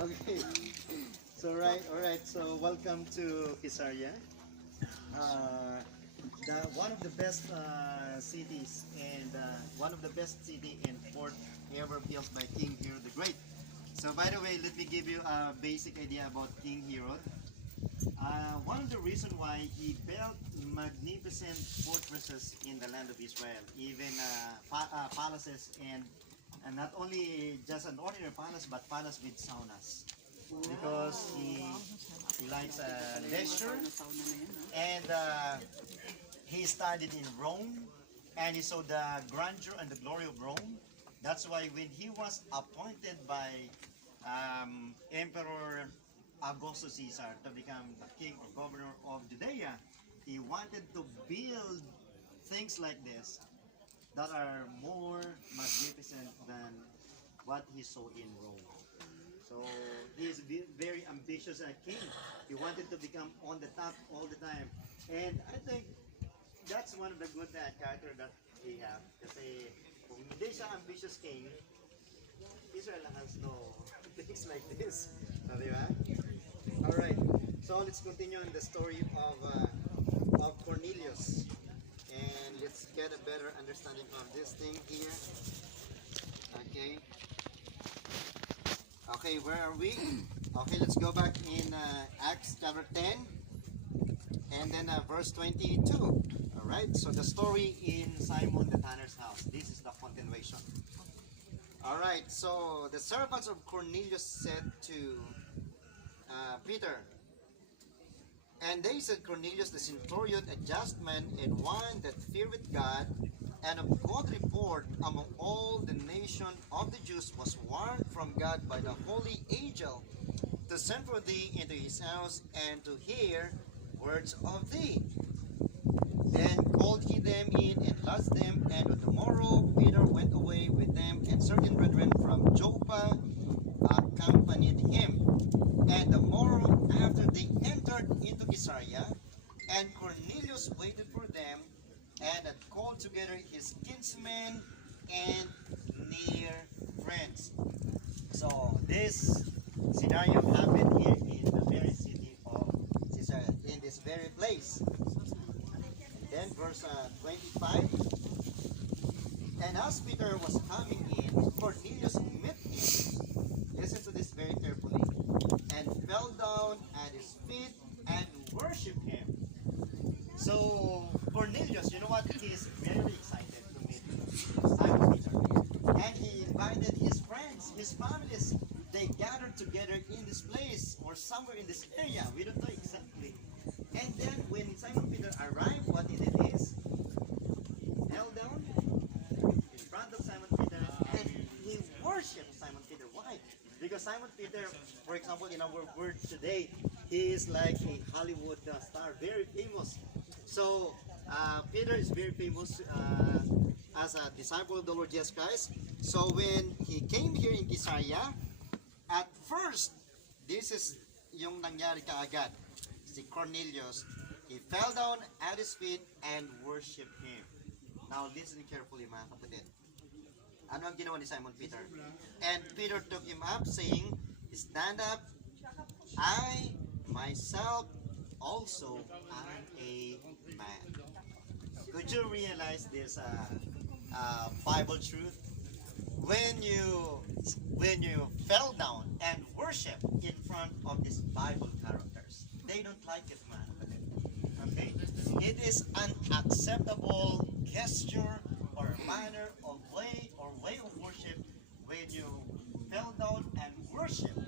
Okay. All right. So welcome to Caesarea. One of the best cities and one of the best city in port ever built by King Herod the Great. So by the way, let me give you a basic idea about King Herod. One of the reasons why he built magnificent fortresses in the land of Israel, even palaces and not only just an ordinary palace, but palace with saunas. Because he likes leisure, and he studied in Rome, and he saw the grandeur and the glory of Rome. That's why when he was appointed by Emperor Augustus Caesar to become the king or governor of Judea, he wanted to build things like this that are more magnificent than what he saw in Rome. So he is a very ambitious king. He wanted to become on the top all the time. And I think that's one of the good character that he have. Kasi kung hindi siya ambitious king, Israel has no things like this. So, di ba? Alright, so let's continue on the story of Cornelius. And let's get a better understanding of this thing here. Okay. Okay, where are we? Okay, let's go back in Acts chapter 10 and then verse 22. Alright, so the story in Simon the tanner's house. This is the continuation. Alright, so the servants of Cornelius said to Peter, and they said, Cornelius the centurion, a just man and one that feareth God, and of good report among all the nation of the Jews, was warned from God by the holy angel to send for thee into his house and to hear words of thee. Then called he them in and lodged them, and on the morrow Peter went away with them, and certain brethren from Joppa accompanied him. And the morrow after they entered into Caesarea, and Cornelius waited for them, and had called together his kinsmen and near friends. So this scenario happened here in the very city of Caesarea, in this very place. And then verse 25. And as Peter was coming in, Cornelius met him. Listen to this very carefully. And fell down at his feet and worshipped him. So Cornelius, you know what? He is very excited to meet Simon Peter. And he invited his friends, his families. They gathered together in this place or somewhere in this area. We don't know exactly. And then when Simon Peter arrived, what he did is knelt down in front of Simon Peter and he worshipped Simon Peter. Why? Because Simon Peter, for example, in our word today, he is like a Hollywood star, very famous. So Peter is very famous as a disciple of the Lord Jesus Christ. So when he came here in Caesarea, at first, this is yung nangyari kaagad. Si Cornelius, he fell down at his feet and worshipped him. Now listen carefully, mga kapatid. Ano ang ginawa ni Simon Peter? And Peter took him up, saying, stand up, I myself also am a man. Could you realize this Bible truth? When you fell down and worship in front of these Bible characters, they don't like it, man. Okay? It is an acceptable gesture or manner of way of worship when you fell down and worship,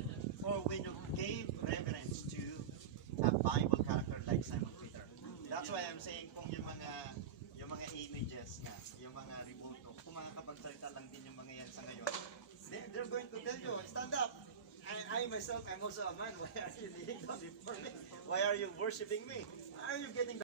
or when you gave reverence to a Bible character like Simon Peter. That's why I'm saying kung yung mga images na, yung mga remote, kung makakapagsalita lang din yung mga yan sa ngayon, they're going to tell you, stand up. I myself, I'm also a man. Why are you kneeling down before me? Why are you worshiping me? Why are you getting